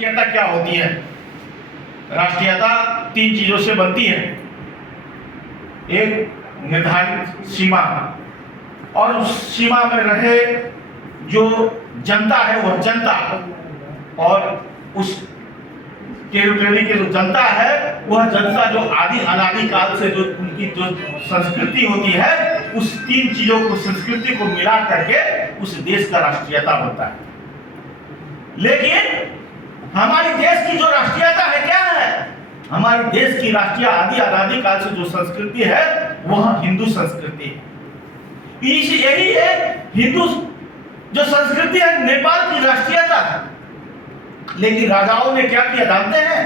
राष्ट्रीयता क्या होती है? राष्ट्रीयता 3 चीजों से बनती है। एक निर्धारित सीमा, और उस सीमा में रहे जो जनता है वह जनता, और उस टेरिटरी की जो जनता है वह जनता जो आदि अनादि काल से जो उनकी जो संस्कृति होती है, उस 3 चीजों को, संस्कृति को मिला करके उस देश का राष्ट्रीयता बनता है। लेकिन हमारे देश की जो राष्ट्रीयता है क्या है? हमारे देश की राष्ट्रीय आदि अनादि काल से जो संस्कृति है वह हिंदू संस्कृति है। यही है हिंदू जो संस्कृति है, नेपाल की राष्ट्रीयता है। लेकिन राजाओं ने क्या किया जानते हैं?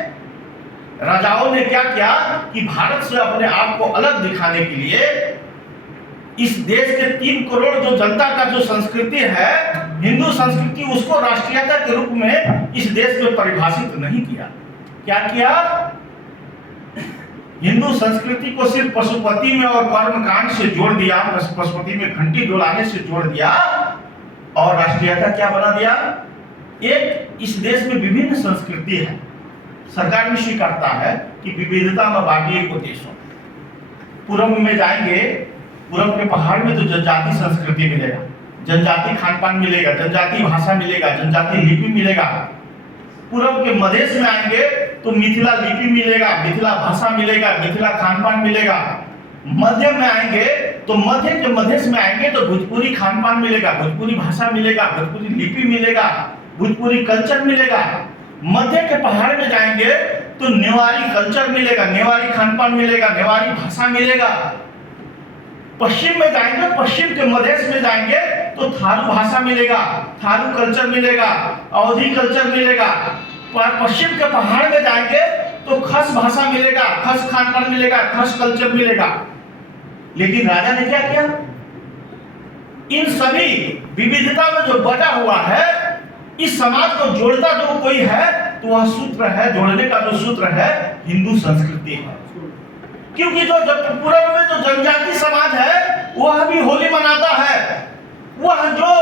राजाओं ने क्या किया कि भारत से अपने आप को अलग दिखाने के लिए इस देश के 3 करोड़ जो जनता का जो संस्कृति है, हिंदू संस्कृति, उसको राष्ट्रीयता के रूप में इस देश में परिभाषित नहीं किया। क्या किया? हिंदू संस्कृति को सिर्फ पशुपति में और कर्मकांड से जोड़ दिया, पशुपति में घंटी डोलाने से जोड़ दिया, और राष्ट्रीयता क्या बना दिया? एक इस देश में विभिन्न संस्कृति है, सरकार भी स्वीकारता है कि विविधता में बांटिए को देशों। पूर्व में जाएंगे, पूर्व के पहाड़ में तो जनजाति संस्कृति मिलेगा, जनजाति खान पान मिलेगा, जनजाति भाषा मिलेगा, जनजाति लिपि मिलेगा। पूर्व के मधेश में आएंगे तो मिथिला लिपि मिलेगा, मिथिला भाषा मिलेगा, मिथिला खान पान मिलेगा। मध्य में आएंगे तो मध्य के मधेश में आएंगे तो भोजपुरी खान पान मिलेगा, भोजपुरी भाषा मिलेगा, भोजपुरी लिपि मिलेगा, भोजपुरी कल्चर मिलेगा। मध्य के पहाड़ में जाएंगे तो नेवारी कल्चर मिलेगा, नेवारी खान पान मिलेगा, नेवारी भाषा मिलेगा। पश्चिम में जाएंगे, पश्चिम के मधेश में जाएंगे तो थारू भाषा मिलेगा, थारू कल्चर मिलेगा, अवधी कल्चर मिलेगा। पश्चिम के पहाड़ में जाएंगे तो खस भाषा मिलेगा, खस खान पान मिलेगा, खस कल्चर मिलेगा। लेकिन राजा ने क्या किया? इन सभी विविधता में जो बटा हुआ है, इस समाज को जोड़ता जो कोई है तो वह सूत्र है, जोड़ने का जो सूत्र है हिंदू संस्कृति है। क्योंकि जो पूर्व में जो जनजाति समाज है वह भी होली मनाता है, वह जो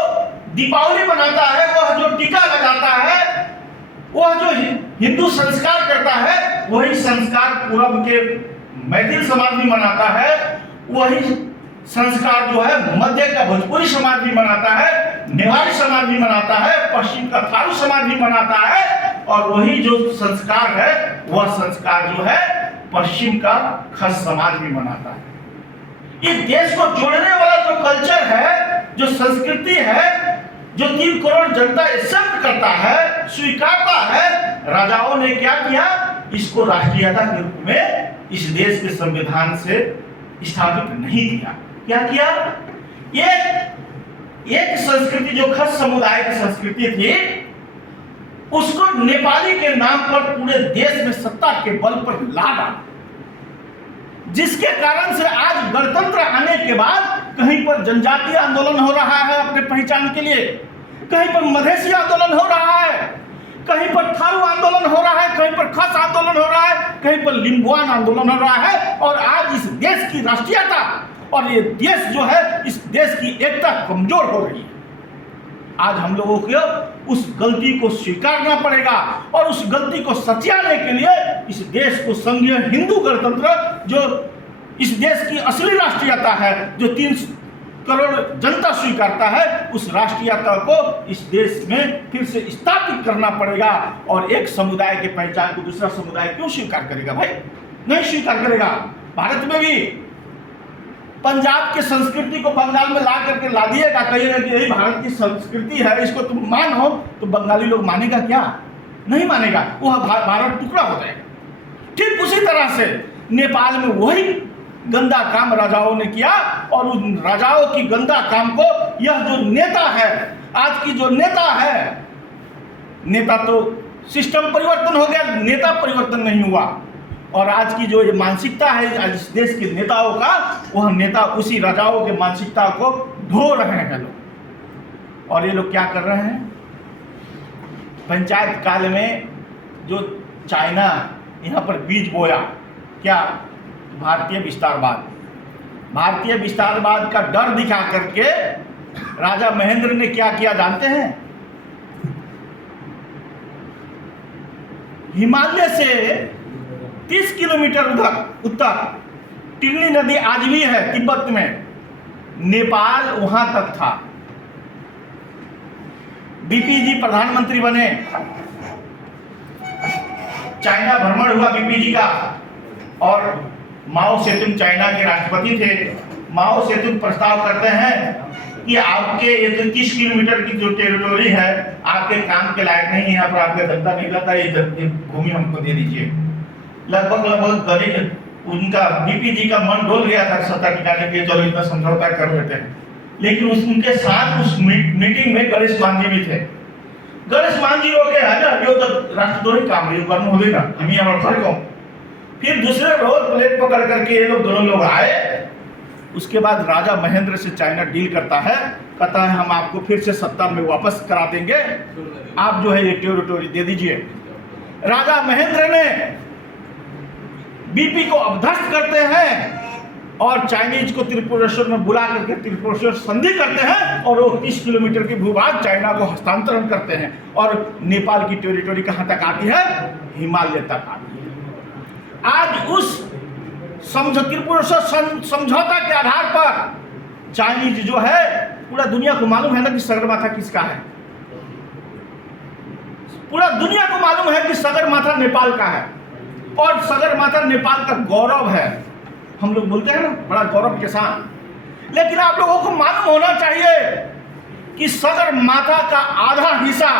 दीपावली मनाता है, वह जो टीका लगाता है, वह जो हिंदू संस्कार करता है, वही संस्कार पूर्व के मैथिल समाज भी मनाता है, वही संस्कार जो है मध्य का भोजपुरी समाज भी मनाता है, नेवारी समाज भी मनाता है, पश्चिम का थारू समाज भी मनाता है, और वही जो संस्कार है वह संस्कार जो है पश्चिम का खस समाज भी मनाता है। इस देश को जोड़ने वाला जो कल्चर है, जो संस्कृति है, जो 3 करोड़ जनता एक्सेप्ट करता है, स्वीकारता है, राजाओं ने क्या किया? इसको राष्ट्रीयता के रूप में इस देश के संविधान से स्थापित नहीं किया। क्या किया? एक संस्कृति जो खस समुदाय की संस्कृति थी, उसको नेपाली के नाम पर पूरे देश में सत्ता के बल पर ला डाला, जिसके कारण से आज गणतंत्र आने के बाद कहीं पर जनजातीय आंदोलन हो रहा है अपने पहचान के लिए, कहीं पर मधेसी आंदोलन हो रहा है, कहीं पर थारू आंदोलन हो रहा है, कहीं पर खस आंदोलन हो रहा है, कहीं पर लिम्बुआन आंदोलन हो रहा है। और आज इस देश की राष्ट्रीयता और ये देश जो है, इस देश की एकता कमजोर हो रही है। आज हम लोगों को उस गलती को स्वीकारना पड़ेगा, और उस गलती को सच्याने के लिए इस देश को संघीय हिंदू गणतंत्र, जो इस देश की असली राष्ट्रीयता है, जो 3 करोड़ जनता स्वीकारता है, उस राष्ट्रीयता को इस देश में फिर से स्थापित करना पड़ेगा। और एक समुदाय के पहचान को दूसरा समुदाय क्यों स्वीकार करेगा भाई? नहीं स्वीकार करेगा। भारत में भी पंजाब की संस्कृति को बंगाल में ला करके ला दिएगा, कहिएगा कि यही भारत की संस्कृति है, इसको तुम मानो, तो बंगाली लोग मानेगा क्या? नहीं मानेगा, वह भारत टुकड़ा हो जाएगा। ठीक उसी तरह से नेपाल में वही गंदा काम राजाओं ने किया, और उन राजाओं की गंदा काम को यह जो नेता है, आज की जो नेता है, नेता तो सिस्टम परिवर्तन हो गया, नेता परिवर्तन नहीं हुआ। और आज की जो ये मानसिकता है आज इस देश के नेताओं का, वह नेता उसी राजाओं के मानसिकता को ढो रहे हैं लोग। और ये लोग क्या कर रहे हैं? पंचायत काल में जो चाइना यहाँ पर बीज बोया, क्या? भारतीय विस्तारवाद। भारतीय विस्तारवाद का डर दिखा करके राजा महेंद्र ने क्या किया जानते हैं? हिमालय से 30 किलोमीटर उधर उत्तर टिगली नदी आज भी है तिब्बत में, नेपाल वहां तक था। बीपी जी प्रधानमंत्री बने, चाइना भ्रमण हुआ बीपी जी का, और माओ सेतुंग चाइना के राष्ट्रपति थे। माओ सेतुंग प्रस्ताव करते हैं कि आपके ये 30 किलोमीटर की जो टेरिटोरी है आपके काम के लायक नहीं है, यहाँ पर आपका धंधा नहीं करता, ये भूमि हमको दे दीजिए। लगभग गरीब उनका बीपी जी का मन डोल गया था सत्ता टिकाने के, चलो इतना समझौता कर लेते हैं। लेकिन उनके साथ उस मीटिंग में गणेश मान जी भी थे। गणेश मान जी रोके है ना, यो तो राष्ट्रद्रोही काम है, करना हो ना, हम यहाँ खड़े को। फिर दूसरे रोज प्लेट पकड़ करके ये लोग दोनों लोग आए। उसके बाद राजा महेंद्र से चाइना डील करता है, कहता है हम आपको फिर से सत्ता में वापस करा देंगे, आप जो है ये टेरिटोरी दे दीजिए। राजा महेंद्र ने बीपी को अवध्वस्त करते हैं और चाइनीज को त्रिपुरेश्वर में बुला करके त्रिपुरेश्वर संधि करते हैं और वो 30 किलोमीटर की भूभाग चाइना को हस्तांतरण करते हैं। और नेपाल की टेरिटोरी कहां तक आती है? हिमालय तक आती है। आज उस त्रिपुरेश्वर समझौता के आधार पर चाइनीज जो है, पूरा दुनिया को मालूम है ना कि सगरमाथा किसका है। पूरा दुनिया को मालूम है कि सगरमाथा नेपाल का है और सगरमाथा नेपाल का गौरव है। हम लोग बोलते हैं ना बड़ा गौरव के साथ, लेकिन आप लोगों को मालूम होना चाहिए कि सगरमाथा का आधा हिस्सा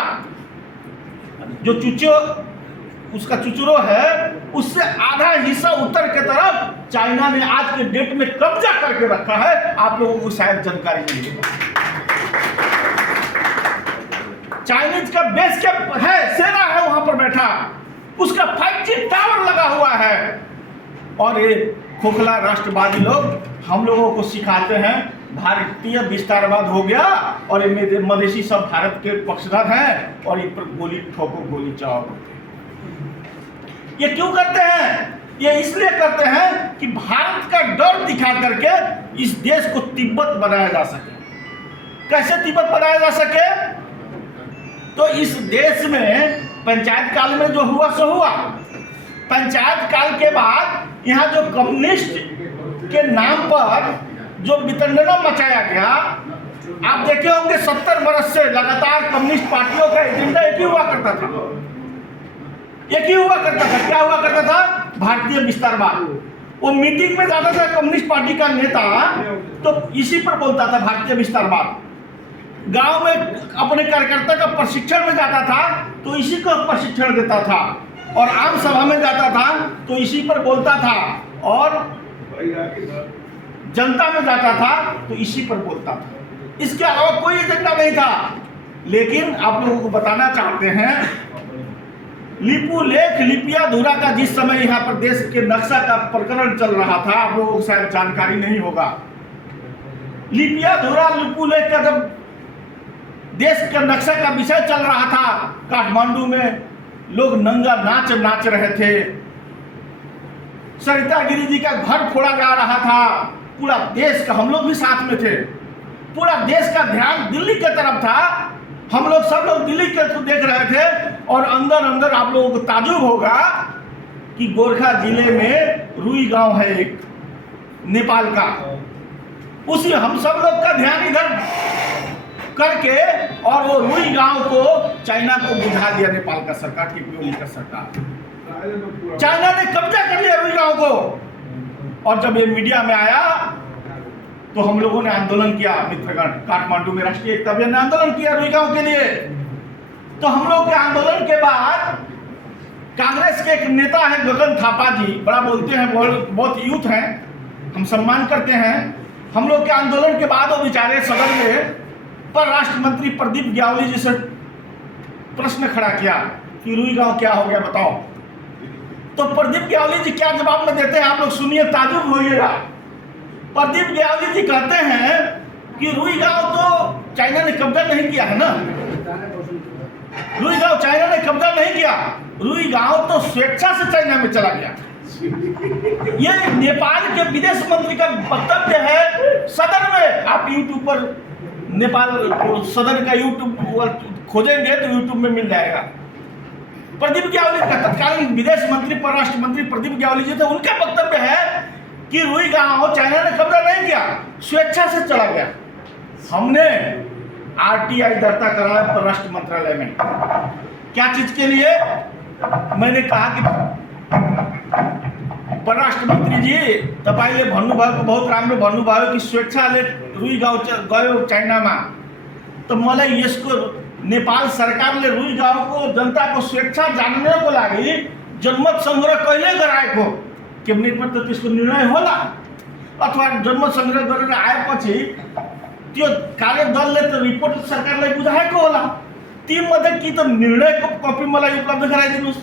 जो उसका चुचुरो है, उससे आधा हिस्सा उत्तर के तरफ चाइना ने आज के डेट में कब्जा करके रखा है। आप लोगों को शायद जानकारी नहीं है। चाइनीज का बेस कैंप है, सेना है वहां पर बैठा, उसका 5G टावर लगा हुआ है। और ये खोखला राष्ट्रवादी लोग हम लोगों को सिखाते हैं भारतीय विस्तारवाद हो गया और ये मधेसी सब भारत के पक्षधर हैं और इन पर गोली ठोको गोली चलाओ। ये क्यों करते हैं? ये इसलिए करते हैं कि भारत का डर दिखा करके इस देश को तिब्बत बनाया जा सके। कैसे तिब्बत बनाया जा सके? तो इस देश में पंचायत काल में जो हुआ सो हुआ। पंचायत काल के बाद यहाँ जो कम्युनिस्ट के नाम पर जो वितंडना मचाया गया, आप देखे होंगे 70 बरस से लगातार कम्युनिस्ट पार्टियों का एजेंडा एक ही हुआ करता था। क्या हुआ करता था? भारतीय विस्तारवाद। वो मीटिंग में जाता था कम्युनिस्ट पार्टी का नेता, तो इसी पर बोलता था भारतीय विस्तारवाद। गांव में अपने कार्यकर्ता का प्रशिक्षण में जाता था तो इसी को प्रशिक्षण देता था, और आम सभा में जाता था तो इसी पर बोलता था, और जनता में जाता था तो इसी पर बोलता था। इसके अलावा कोई एजेंडा नहीं था। लेकिन आप लोगों को बताना चाहते हैं, लिपु लेख लिपियाधुरा का जिस समय यहाँ पर देश के नक्शा का प्रकरण चल रहा था, आप लोगों को शायद जानकारी नहीं होगा। लिपियाधुरा लिपु लेख का जब देश का नक्शा का विषय चल रहा था, काठमांडू में लोग नंगा नाच नाच रहे थे, सरिता गिरी जी का घर फोड़ा जा रहा था, पूरा देश का, हम लोग भी साथ में थे, पूरा देश का ध्यान दिल्ली की तरफ था। हम लोग सब लोग दिल्ली के देख रहे थे और अंदर अंदर आप लोगों को ताजुब होगा कि गोरखा जिले में रुई गांव है एक नेपाल का, उसी हम सब लोग का ध्यान इधर करके और वो रुई गांव को चाइना को बुझा दिया नेपाल का सरकार, टिप्पणी का सरकार। चाइना ने कब्जा कर लिया रुई गांव को। और जब ये मीडिया में आया तो हम लोगों ने आंदोलन किया, मित्रगण काठमांडू में राष्ट्रीय एकता अभियान ने आंदोलन किया रुई गांव के लिए। तो हम लोग के आंदोलन के बाद कांग्रेस के एक नेता है गगन थापा जी, बड़ा बोलते हैं, बहुत यूथ हैं, हम सम्मान करते हैं। हम लोग के आंदोलन के बाद वो बेचारे सदन में पर राष्ट्र मंत्री प्रदीप ग्यावली जी से प्रश्न खड़ा किया कि रुई गांव क्या हो गया बताओ। तो प्रदीप ग्यावली जी क्या जवाब में देते हैं, आप लोग सुनिए, ताजुब होइएगा। प्रदीप ग्यावली जी कहते हैं कि रुई गांव तो चाइना ने कब्जा नहीं किया है ना, रुई गांव चाइना ने कब्जा नहीं किया, रुई गांव तो स्वेच्छा से चाइना में चला गया। ये नेपाल के विदेश मंत्री का वक्तव्य है सदन में। आप यूट्यूब पर नेपाल सदन का यूट्यूब खोजेंगे तो यूट्यूब में मिल जाएगा। प्रदीप ग्यावली का तत्कालीन विदेश मंत्री परराष्ट्र मंत्री प्रदीप ग्यावली जी थे, उनका वक्तव्य है कि रुई गांव चाइना ने कब्जा नहीं किया, स्वेच्छा से चला गया। हमने आरटीआई दर्ता कराया परराष्ट्र मंत्रालय में। क्या चीज के लिए? मैंने कहा कि परराष्ट्र मंत्री जी तपाईले भन्नुभएको बहुत राम्रो भन्नुभयो कि स्वेच्छाले रुई गाउँ गयो चाइनामा, तो मलाई यसको नेपाल सरकारले रुई गाउँको जनताको स्वेच्छा जान्नको लागि जनमत संग्रह कहिले गराएको, क्याबिनेटमा त त्यसको निर्णय होला, अथवा जनमत संग्रह गरेर आएपछि त्यो कार्यदलले त रिपोर्ट सरकारलाई बुझाएको होला। तीमध्ये कि त निर्णयको कपी मलाई उपलब्ध गराइदिनुहोस्,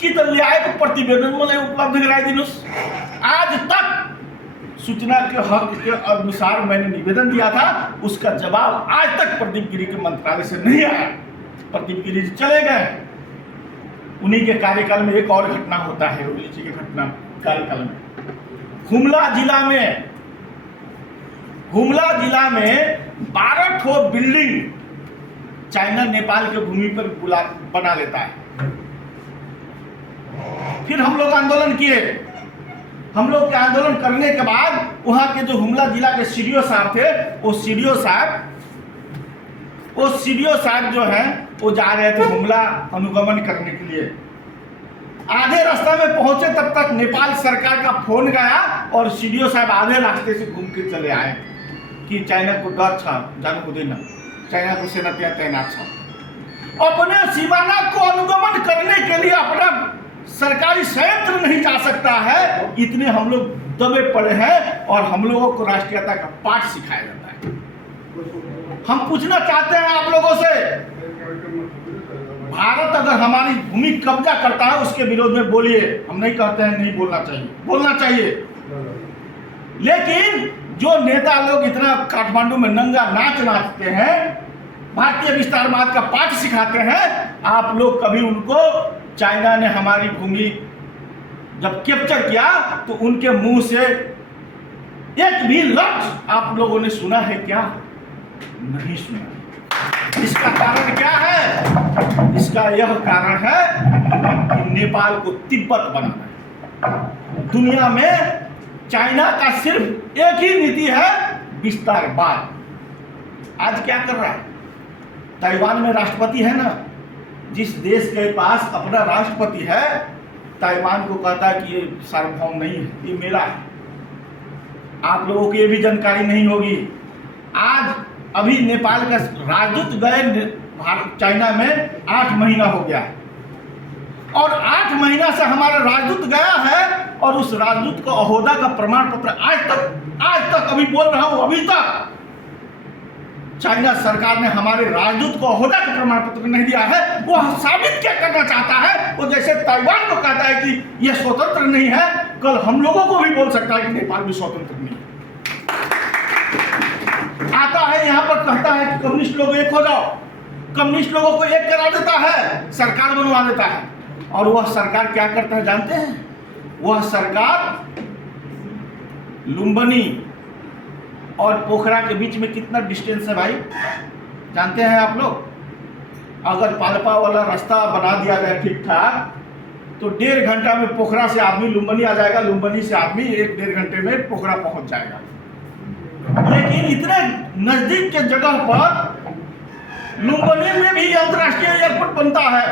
कि त ल्याएको प्रतिवेदन मलाई उपलब्ध गराइदिनुहोस्। आज तक सूचना के हक के अनुसार मैंने निवेदन दिया था, उसका जवाब आज तक प्रदीप गिरी के मंत्रालय से नहीं आया। प्रदीप गिरी जी चले गए। उन्हीं के कार्यकाल में एक और घटना होता है, ओली जी की घटना कार्यकाल में हुमला जिला में 12 ठो बिल्डिंग चाइना नेपाल के भूमि पर बना लेता है। फिर हम लोग आंदोलन किए। हम लोग के आंदोलन करने के बाद वहां के जो हुमला जिला के सीडीओ साहब थे, वो सीडीओ साहब जो हैं वो जा रहे थे हुमला अनुगमन करने के लिए। आधे रास्ता में पहुंचे तब तक नेपाल सरकार का फोन गया और सीडीओ साहब आधे रास्ते से घूम के चले आए कि चाइना को डर था, जान को देना, चाइना को सेना ત્યાં तैनात था। अपने सीमाना को अनुगमन करने के लिए अपना सरकारी संयंत्र नहीं जा सकता है, इतने हम लोग दबे पड़े हैं और हम लोगों को राष्ट्रीयता का पाठ सिखाया जाता है। हम पूछना चाहते हैं आप लोगों से, भारत अगर हमारी भूमि कब्जा करता है उसके विरोध में बोलिए। हम नहीं कहते हैं नहीं बोलना चाहिए, बोलना चाहिए। लेकिन जो नेता लोग इतना काठमांडू में नंगा नाच नाचते हैं, भारतीय विस्तारवाद का पाठ सिखाते हैं, आप लोग कभी उनको चाइना ने हमारी भूमि जब कैप्चर किया तो उनके मुंह से एक भी लफ्ज आप लोगों ने सुना है क्या? नहीं सुना। इसका कारण क्या है? इसका यह कारण है कि नेपाल को तिब्बत बनाना है। दुनिया में चाइना का सिर्फ एक ही नीति है, विस्तारवाद। आज क्या कर रहा है? ताइवान में राष्ट्रपति है ना, जिस देश के पास अपना राष्ट्रपति है, ताइवान को कहता है कि ये सार्वभौम नहीं है, ये मेरा है। आप लोगों को ये भी जानकारी नहीं होगी। आज अभी नेपाल का राजदूत गए चाइना में 8 महीना हो गया है, और 8 महीना से हमारा राजदूत गया है और उस राजदूत को अहोदा का प्रमाण पत्र आज तक अभी बोल रहा हूं, अभी तक चाइना सरकार ने हमारे राजदूत को अहोदा का प्रमाण पत्र नहीं दिया है। वो साबित क्या करना चाहता है? वो जैसे ताइवान को कहता है कि यह स्वतंत्र नहीं है, कल हम लोगों को भी बोल सकता है कि नेपाल भी स्वतंत्र नहीं है। आता है यहाँ पर कहता है कि कम्युनिस्ट लोग एक हो जाओ, कम्युनिस्ट लोगों को एक करा देता है, सरकार बनवा देता है। और वह सरकार क्या करता है जानते हैं? वह सरकार लुम्बिनी और पोखरा के बीच में कितना डिस्टेंस है भाई, जानते हैं आप लोग? अगर पालपा वाला रास्ता बना दिया गया ठीक ठाक तो 1.5 घंटा में पोखरा से आदमी लुम्बिनी आ जाएगा, लुम्बिनी से आदमी 1-1.5 घंटे में पोखरा पहुंच जाएगा। लेकिन इतने नजदीक के जगह पर लुम्बिनी में भी अंतर्राष्ट्रीय एयरपोर्ट बनता है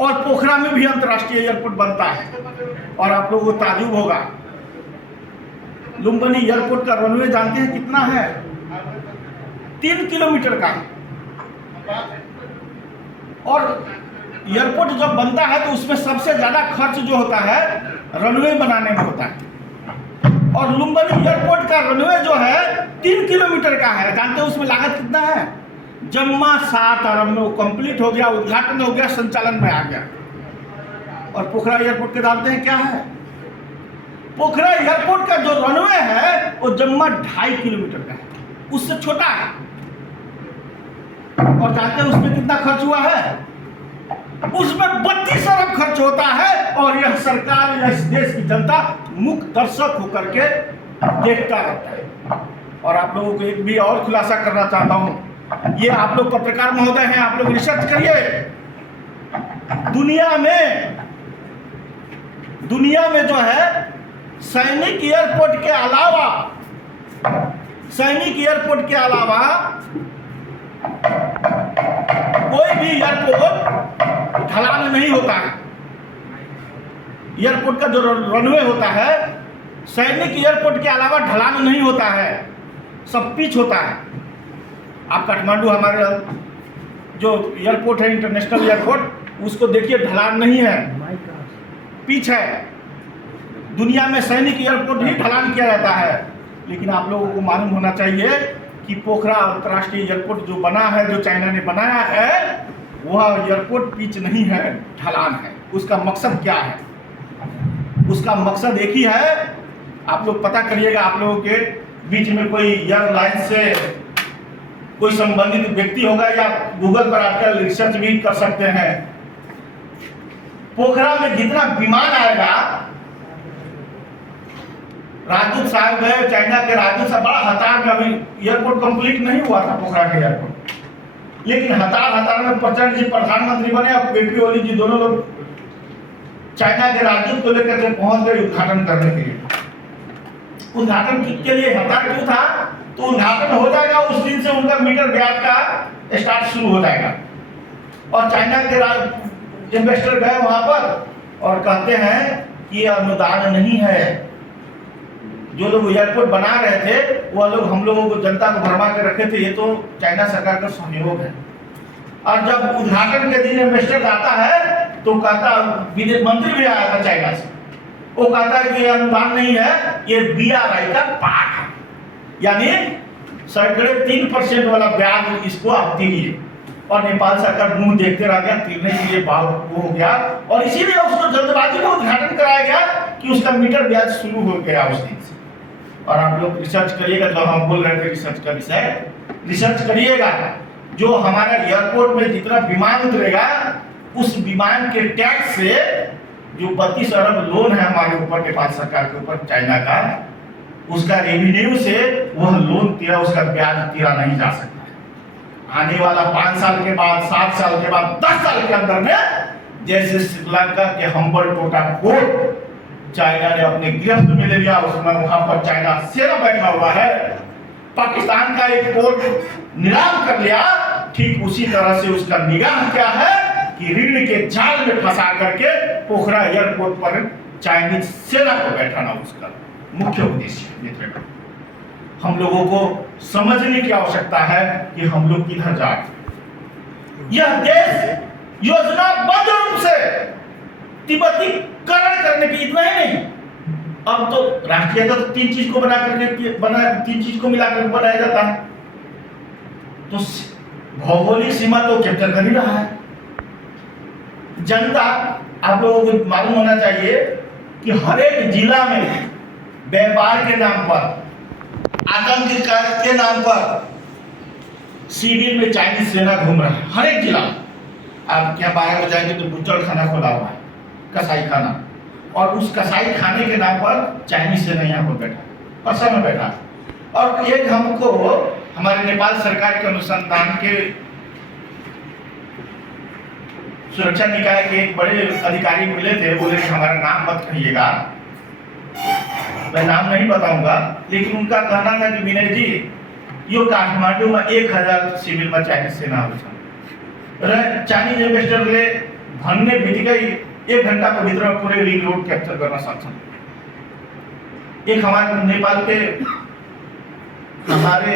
और पोखरा में भी अंतर्राष्ट्रीय एयरपोर्ट बनता है। और आप लोगों को ताज्जुब होगा, लुम्बिनी एयरपोर्ट का रनवे जानते हैं कितना है? 3 किलोमीटर का। और एयरपोर्ट जब बनता है तो उसमें सबसे ज्यादा खर्च जो होता है रनवे बनाने में होता है। और लुम्बिनी एयरपोर्ट का रनवे जो है 3 किलोमीटर का है। जानते हैं उसमें लागत कितना है? जम्मा 7 अरब में वो कंप्लीट हो गया, उद्घाटन हो गया, संचालन में आ गया। और पोखरा एयरपोर्ट के जानते हैं क्या है? पोखरा एयरपोर्ट का जो रनवे है वो जम्मा 2.5 किलोमीटर का है, उससे छोटा है। और जानते हैं उसमें कितना खर्च हुआ है? उसमें 32 अरब खर्च होता है। और यह सरकार या इस देश की जनता मुख्य दर्शक होकर के देखता रहता है। और आप लोगों को एक भी और खुलासा करना चाहता हूं, ये आप लोग पत्रकार महोदय हैं, आप लोग रिसर्च करिए। दुनिया में जो है सैनिक एयरपोर्ट के अलावा कोई भी एयरपोर्ट ढलान नहीं होता है। एयरपोर्ट का जो रनवे होता है, सैनिक एयरपोर्ट के अलावा ढलान नहीं होता है, सब पिच होता है। आप काठमांडू हमारे जो एयरपोर्ट है, इंटरनेशनल एयरपोर्ट, उसको देखिए, ढलान नहीं है, पिच है। दुनिया में सैनिक एयरपोर्ट ही ढलान किया जाता है। लेकिन आप लोगों को मालूम होना चाहिए कि पोखरा अंतर्राष्ट्रीय एयरपोर्ट जो बना है, जो चाइना ने बनाया है, वह एयरपोर्ट पिच नहीं है, ढलान है। उसका मकसद क्या है? उसका मकसद एक ही है, आप लोग पता करिएगा। आप लोगों के बीच में कोई एयरलाइन से कोई संबंधित व्यक्ति होगा, या गूगल पर आकर रिसर्च भी कर सकते हैं। पोखरा में जितना विमान आएगा, राजदूत साहब गए, चाइना के राजदूत साहब, बड़ा हतार में, अभी एयरपोर्ट कंप्लीट नहीं हुआ था पोखरा के एयरपोर्ट, लेकिन हतार में प्रचंड जी प्रधानमंत्री बने और केपी ओली जी दोनों लोग चाइना के राजदूत को लेकर के पहुंच गए उद्घाटन करने के लिए। उद्घाटन के लिए हतार क्यों था? तो उद्घाटन हो जाएगा, उस दिन से उनका मीटर ब्याज का स्टार्ट शुरू हो जाएगा। और चाइना के इन्वेस्टर गए वहां पर और कहते हैं कि अनुदान नहीं है। जो लोग एयरपोर्ट बना रहे थे, वो लोग हम लोगों को, जनता को भरमा के रखे थे, ये तो चाइना सरकार का सहयोग है। और जब उद्घाटन के दिन इन्वेस्टर आता है तो कहता, विदेश मंत्री भी आया था चाइना से, वो कहता है कि ये अनुदान नहीं है, ये BRI का पार्ट है, यानी 3% वाला ब्याज इसको आप दीजिए। और नेपाल सरकार मुंह देखते रह गया, तीरने के लिए भाव हो गया, और इसीलिए उसको जल्दबाजी में उद्घाटन कराया गया कि उसका मीटर ब्याज शुरू हो गया उस दिन से। और आप लोग रिसर्च करिएगा, जो हम बोल रहे थे रिसर्च का विषय, रिसर्च करिएगा। जो हमारा एयरपोर्ट में जितना विमान उतरेगा, उस विमान के टैक्स से जो 32 अरब लोन है हमारे ऊपर, नेपाल सरकार के ऊपर चाइना का, उसका रेवेन्यू से वह लोन तेरा, उसका ब्याज तेरा नहीं जा सकता है। आने वाला 5 साल के बाद, 7 साल के बाद, 10 साल के अंदर में, जैसे श्रीलंका के हम्बनटोटा पोर्ट चाइना ने अपने गिरफ्त में ले लिया, उसमें वहां पर चाइना सेना बैठा हुआ है, पाकिस्तान का एक पोर्ट नीलाम कर लिया, ठीक उसी तरह से उसका निगाह क्या है कि ऋण के जाल में फंसा करके पोखरा एयरपोर्ट पर चाइनीज सेना को बैठाना उसका मुख्य उद्देश्य है। हम लोगों को समझने की आवश्यकता है कि हम लोग किधर जा रहे हैं। यह देश योजनाबद्ध रूप से तिब्बतीकरण करने की, इतना ही नहीं, अब तो राष्ट्रीयता तो 3 चीज को तीन चीज को मिलाकर बनाया जाता है। तो भौगोलिक सीमा तो कैप्चर कर ही रहा है। जनता, आप लोगों को मालूम होना चाहिए कि हर एक जिला में व्यापार के नाम पर, आतंक के नाम पर सिविल में चाइनीज सेना घूम रहा है। हर एक जिला, आप क्या 12 में जाएंगे तो बुच्चड़ खाना खोला हुआ है, कसाई खाना, और उस कसाई खाने के नाम पर चाइनीज सेना यहाँ पर बैठा, परसा में बैठा। और एक हमको हमारे नेपाल सरकार के अनुसंधान के सुरक्षा निकाय के एक बड़े अधिकारी मिले थे, बोले कि हमारा नाम मत कहिएगा, मैं नाम नहीं बताऊंगा, लेकिन उनका कहना था कि विनय जी, यो काठमांडू में 1000 सिविल में चाइनीज सेना हो, चाइनीज इन्वेस्टर ले भन्ने बितिकै 1 घंटा को भीतर पूरे रिंग रोड कैप्चर करना सक्षम। एक हमारे नेपाल के हमारे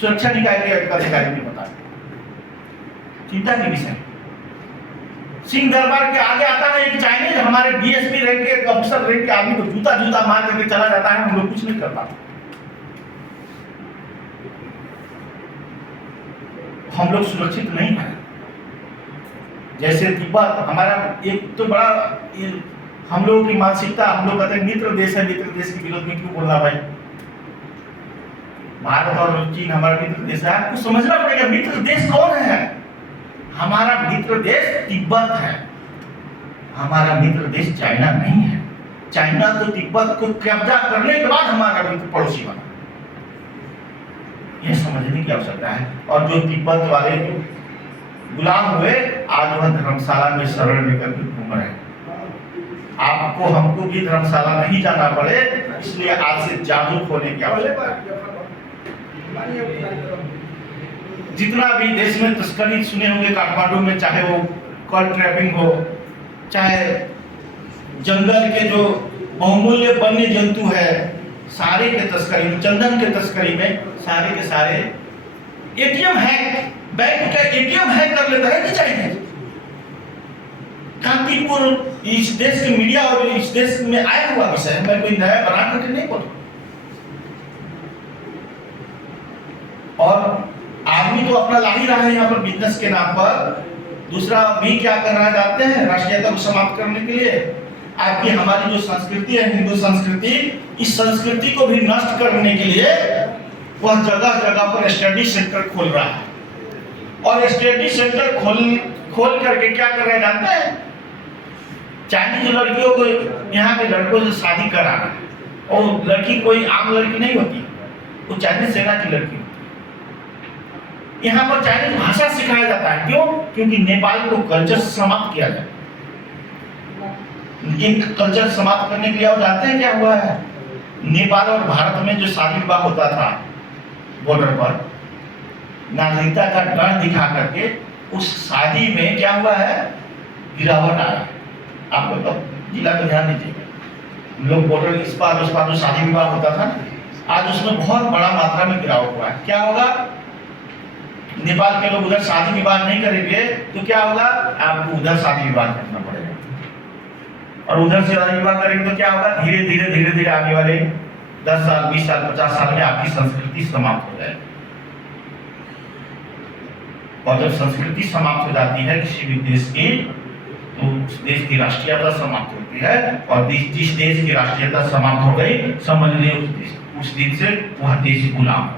सुरक्षा निकाय के अधिकारी ने बताया, चिंता की विषय। सिंह दरबार के आगे आता है एक चाइनीज, हमारे डीएसपी रैंक के, अफसर रैंक के आदमी को जूता मार करके चला जाता है, हम लोग कुछ नहीं कर पाते। हम लोग सुरक्षित नहीं है। जैसे तिब्बत हमारा एक तो बड़ा, हम लोगों की मानसिकता, हम लोग कहते हैं मित्र देश है, मित्र देश के विरोध में क्यों बोलना भाई? भारत और चीन हमारा मित्र देश है, आपको समझना पड़ेगा मित्र देश कौन है। हमारा मित्र देश तिब्बत है, हमारा मित्र देश चाइना नहीं है। चाइना तो तिब्बत को कब्जा करने के बाद हमारा मित्र पड़ोसी बना, यह समझने की आवश्यकता है। और जो तिब्बत वाले जो गुलाम हुए, आज वह धर्मशाला में शरण लेकर के घूम रहे हैं। आपको हमको भी धर्मशाला नहीं जाना पड़े, इसलिए आज से जागरूक होने की आवश्यकता है। जितना भी देश में तस्करी सुने होंगे काठमांडू में, चाहे वो कॉल ट्रैपिंग हो, चाहे जंगल के जो बहुमूल्य वन्य जंतु है सारे के तस्करी में, चंदन के तस्करी में, सारे के सारे एटीएम हैक, बैंक का एटीएम हैक कर लेता है कि चाहिए। कांतिपुर इस देश के मीडिया और इस देश में आया हुआ विषय है, मैं कोई नया बना करके नहीं बोलता। और आदमी तो अपना ला ही रहा है यहाँ पर बिजनेस के नाम पर। दूसरा भी क्या कर रहा है जानते हैं, राष्ट्रीयता को समाप्त करने के लिए आपकी हमारी जो संस्कृति है, हिंदू संस्कृति, इस संस्कृति को भी नष्ट करने के लिए वह जगह जगह पर स्टडी सेंटर खोल रहा है। और स्टडी सेंटर खोल करके क्या कर रहे हैं जानते हैं, चाइनीज लड़कियों को यहाँ के लड़कों से शादी करा रहा है। और लड़की कोई आम लड़की नहीं होती, वो चाइनीज सेना की लड़की होती है। यहाँ पर चाइनीज भाषा सिखाया जाता है। क्यों? क्योंकि नेपाल को कल्चर समाप्त किया जाए। इन कल्चर समाप्त करने के लिए आप जानते हैं क्या हुआ है? नेपाल और भारत में जो शादी विवाह होता था बॉर्डर पर, नागरिकता का डर दिखा करके उस शादी में क्या हुआ है, गिरावट आया। आपको तो जिला को ध्यान दीजिएगा, लोग बॉर्डर इस पार उस पार जो शादी विवाह होता था, आज उसमें बहुत बड़ा मात्रा में गिरावट हुआ है। क्या होगा? नेपाल के लोग उधर शादी विवाह नहीं करेंगे तो क्या होगा, आपको उधर शादी विवाह करना पड़ेगा। और उधर से शादी विवाह करेंगे तो क्या होगा, धीरे धीरे धीरे धीरे आने वाले 10 साल 20 साल 50 साल में आपकी संस्कृति समाप्त हो जाएगी। और जब संस्कृति समाप्त हो जाती है किसी भी देश की, तो उस देश की राष्ट्रीयता समाप्त होती है। और जिस देश की राष्ट्रीयता समाप्त हो गई, समझ लीजिए उस दिन से वह देश गुलाम।